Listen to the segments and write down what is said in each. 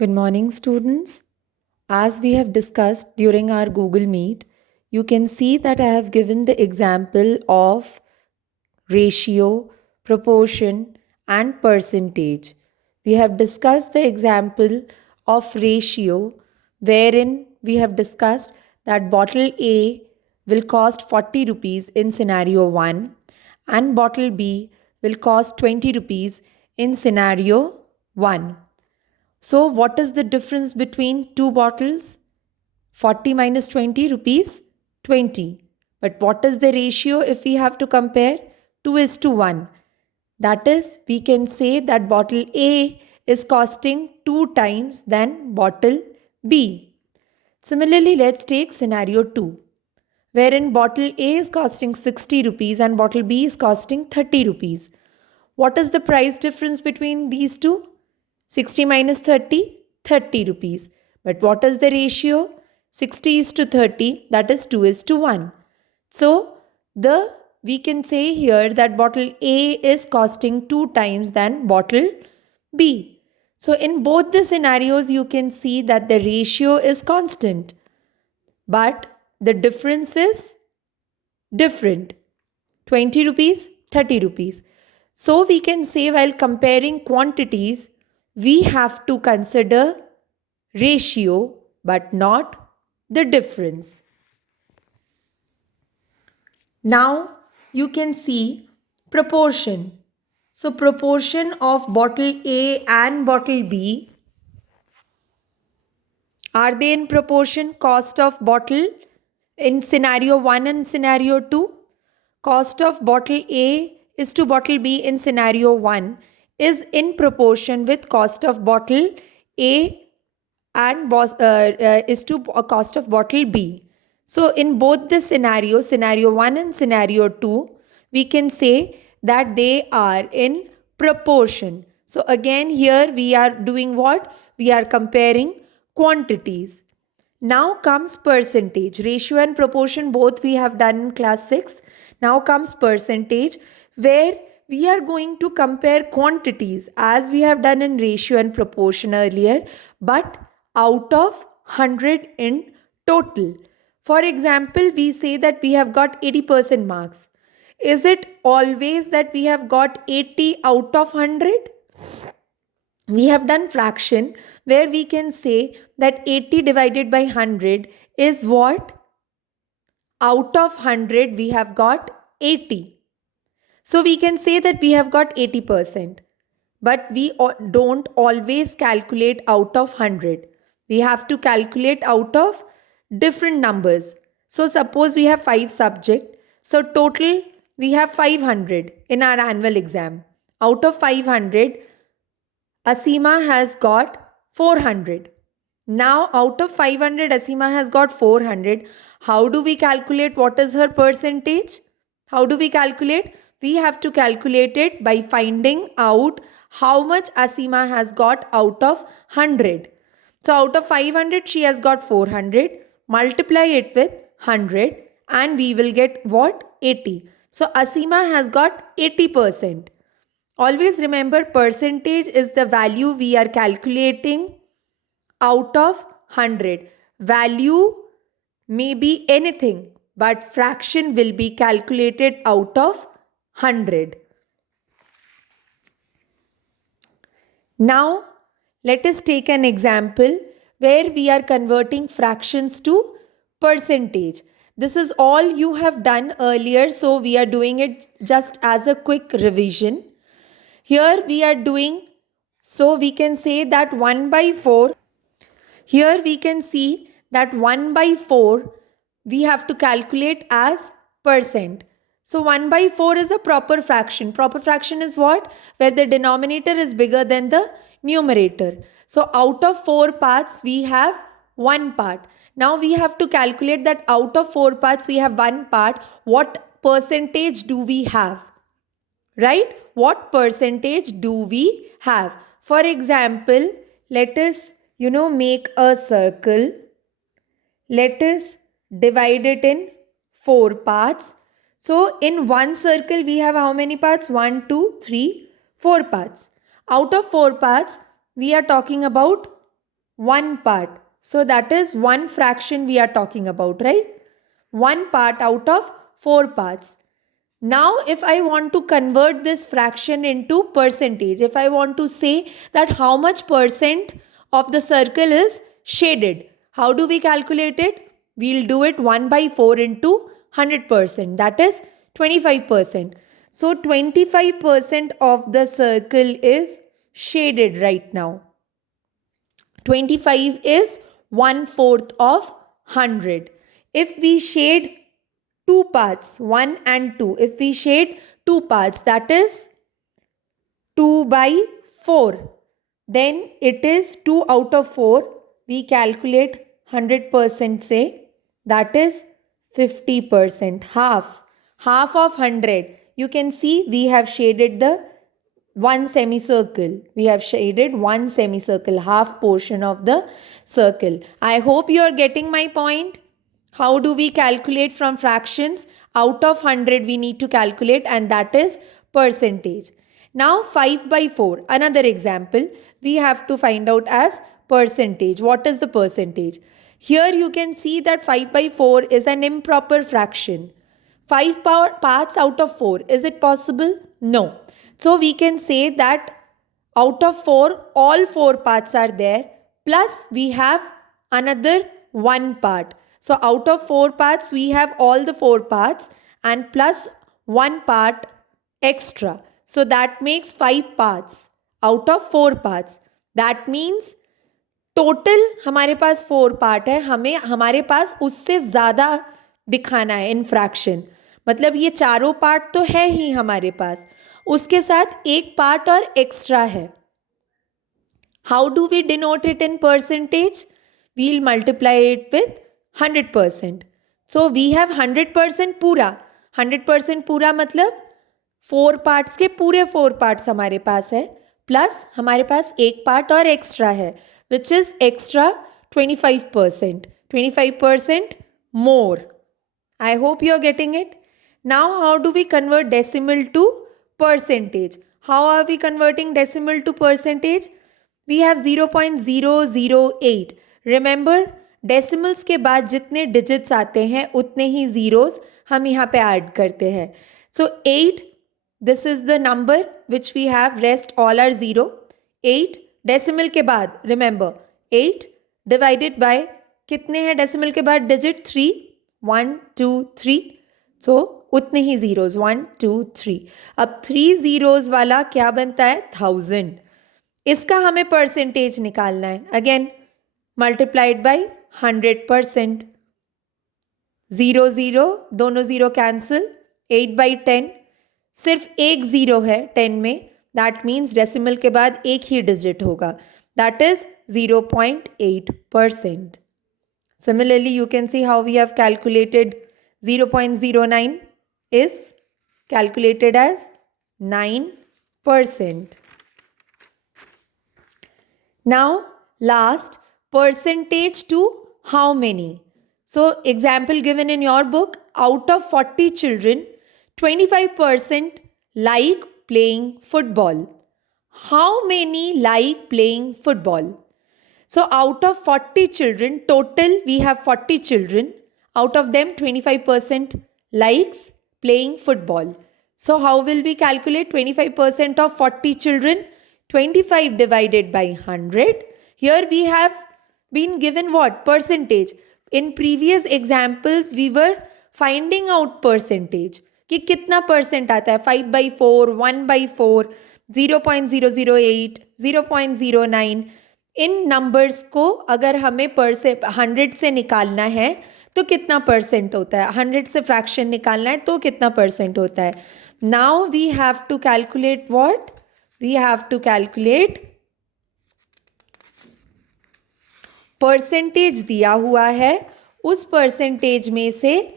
Good morning, students. As we have discussed during our Google Meet, you can see that I have given the example of ratio, proportion, and percentage. We have discussed the example of ratio, wherein we have discussed that bottle A will cost 40 rupees in scenario 1 and bottle B will cost 20 rupees in scenario 1. So, what is the difference between two bottles? 40 minus 20 rupees 20. But what is the ratio if we have to compare? 2 is to 1. That is, we can say that bottle A is costing 2 times than bottle B. Similarly, let's take scenario 2, wherein bottle A is costing 60 rupees and bottle B is costing 30 rupees. What is the price difference between these two? 60 minus 30, 30 rupees. But what is the ratio? 60 is to 30, that is 2 is to 1. So, we can say here that bottle A is costing 2 times than bottle B. So, in both the scenarios, you can see that the ratio is constant, but the difference is different. 20 rupees, 30 rupees. So we can say while comparing quantities, we have to consider ratio but not the difference. Now you can see proportion. So proportion of bottle A and bottle B, are they in proportion? Cost of bottle in scenario 1 and scenario 2? Cost of bottle A is to bottle B in scenario 1 is in proportion with cost of bottle A and is to a cost of bottle B. So in both the scenarios, scenario 1 and scenario 2, we can say that they are in proportion. So again here we are doing what? We are comparing quantities. Now comes percentage. Ratio and proportion both we have done in class 6. Now comes percentage, where we are going to compare quantities as we have done in ratio and proportion earlier, but out of 100 in total. For example, we say that we have got 80% marks. Is it always that we have got 80 out of 100? We have done fraction where we can say that 80 divided by 100 is what? Out of 100 we have got 80. So we can say that we have got 80%. But we don't always calculate out of 100. We have to calculate out of different numbers. So suppose we have 5 subject. So total we have 500 in our annual exam. Out of 500, Asima has got 400. Now, out of 500, Asima has got 400. How do we calculate what is her percentage? How do we calculate? We have to calculate it by finding out how much Asima has got out of 100. So, out of 500, she has got 400. Multiply it with 100 and we will get what? 80. So, Asima has got 80%. Always remember, percentage is the value we are calculating out of 100. Value may be anything, but fraction will be calculated out of 100. Now, let us take an example where we are converting fractions to percentage. This is all you have done earlier, so we are doing it just as a quick revision. Here we are doing, so we can say that 1 by 4. Here we can see that 1 by 4 we have to calculate as percent. So 1 by 4 is a proper fraction. Proper fraction is what? Where the denominator is bigger than the numerator. So out of 4 parts we have 1 part. Now we have to calculate that out of 4 parts we have 1 part. What percentage do we have? Right? What percentage do we have? For example, let us, make a circle. Let us divide it in 4 parts. So, in one circle, we have how many parts? 1, 2, 3, 4 parts. Out of 4 parts, we are talking about 1 part. So that is one fraction we are talking about, right? 1 part out of 4 parts. Now, if I want to convert this fraction into percentage, if I want to say that how much percent of the circle is shaded, how do we calculate it? We'll do it 1 by 4 into 100%, that is 25%. So 25% of the circle is shaded right now. 25 is 1/4 of 100. If we shade two parts, 1 and 2, if we shade two parts, that is 2 by 4, then it is 2 out of 4. We calculate 100% say, that is 50%, half of 100. You can see we have shaded the one semicircle. We have shaded one semicircle, half portion of the circle. I hope you are getting my point. How do we calculate from fractions? Out of 100 we need to calculate, and that is percentage. Now 5 by 4, another example, we have to find out as percentage. What is the percentage? Here you can see that 5 by 4 is an improper fraction. 5 parts out of 4. Is it possible? No. So we can say that out of 4, all 4 parts are there, plus we have another 1 part. So out of 4 parts, we have all the 4 parts and plus 1 part extra. So that makes 5 parts out of 4 parts. That means total हमारे पास 4 part है, हमें हमारे पास उससे ज़्यादा दिखाना है in fraction. मतलब ये चारों पार्ट तो है ही हमारे पास, उसके साथ एक पार्ट और एक्स्ट्रा है. How do we denote it in percentage? We'll multiply it with 100%. So we have 100% पूरा. 100% पूरा मतलब 4 पार्ट्स के पूरे 4 पार्ट्स हमारे पास है, प्लस हमारे पास एक पार्ट और एक्स्ट्रा है, which is extra 25%. 25% more. I hope you are getting it. Now, how do we convert decimal to percentage? How are we converting decimal to percentage? We have 0.008. Remember, decimals के बाद जितने digits आते हैं उतने ही zeros हम यहाँ पे add करते हैं. So 8, this is the number which we have, rest all are 0. 8 decimal के बाद, रिमेंबर 8 डिवाइडेड बाय कितने हैं डेसिमल के बाद डिजिट? 3. 1 2 3. सो उतने ही ज़ीरोज़, 1 2 3. अब 3 ज़ीरोज़ वाला क्या बनता है? 1000. इसका हमें परसेंटेज निकालना है. Again multiplied by 100%. 0 0, दोनों ज़ीरो कैंसिल. 8 by 10, सिर्फ एक ज़ीरो है 10 में. That means decimal के बाद एक ही digit होगा. That is 0.8%. Similarly, you can see how we have calculated 0.09 is calculated as 9%. Now, last, percentage to how many? So, example given in your book, out of 40 children, 25% like playing football. How many like playing football? So out of 40 children, total we have 40 children. Out of them 25% likes playing football. So how will we calculate 25% of 40 children? 25 divided by 100. Here we have been given what? Percentage. In previous examples we were finding out percentage. कि कितना percent आता है? 5 by 4, 1 by 4, 0.008, 0.09. In numbers को अगर हमें 100 से निकालना है तो कितना परसेंट होता है? 100 से फ्रैक्शन निकालना है तो कितना परसेंट होता है? Now we have to calculate what? We have to calculate percentage दिया हुआ है, उस परसेंटेज में से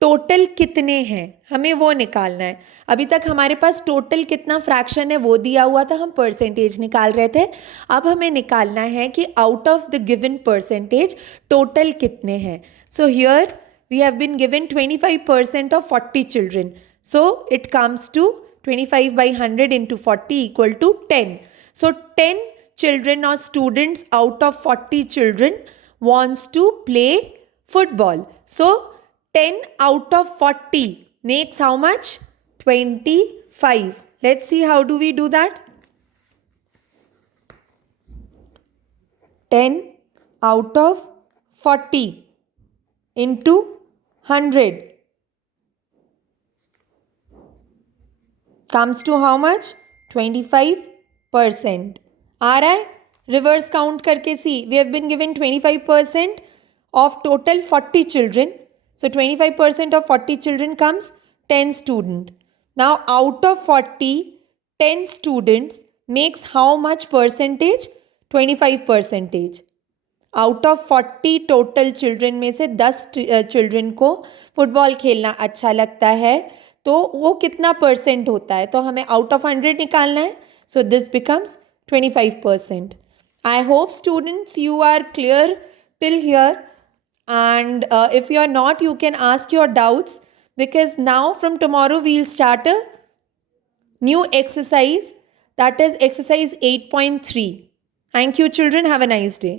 टोटल कितने हैं हमें वो निकालना है. अभी तक हमारे पास टोटल कितना फ्रैक्शन है वो दिया हुआ था, हम परसेंटेज निकाल रहे थे. अब हमें निकालना है कि out of the given percentage total कितने हैं. So here we have been given 25% of 40 children. So it comes to 25 by 100 into 40 equal to 10. So 10 children or students out of 40 children wants to play football. So 10 out of 40 makes how much? 25. Let's see how do we do that. 10 out of 40 into 100 comes to how much? 25%. आ रहा है? Reverse count करके see. We have been given 25% of total 40 children. So 25% of 40 children comes 10 student. Now out of 40, 10 students makes how much percentage? 25%. Out of 40 total children में से 10 children को football खेलना अच्छा लगता है, तो वो कितना परसेंट होता है? तो हमें आउट ऑफ 100 निकालना है. So this becomes 25%. I hope students you are clear till here, and if you are not, you can ask your doubts, because now from tomorrow we'll start a new exercise, that is exercise 8.3. Thank you children, have a nice day.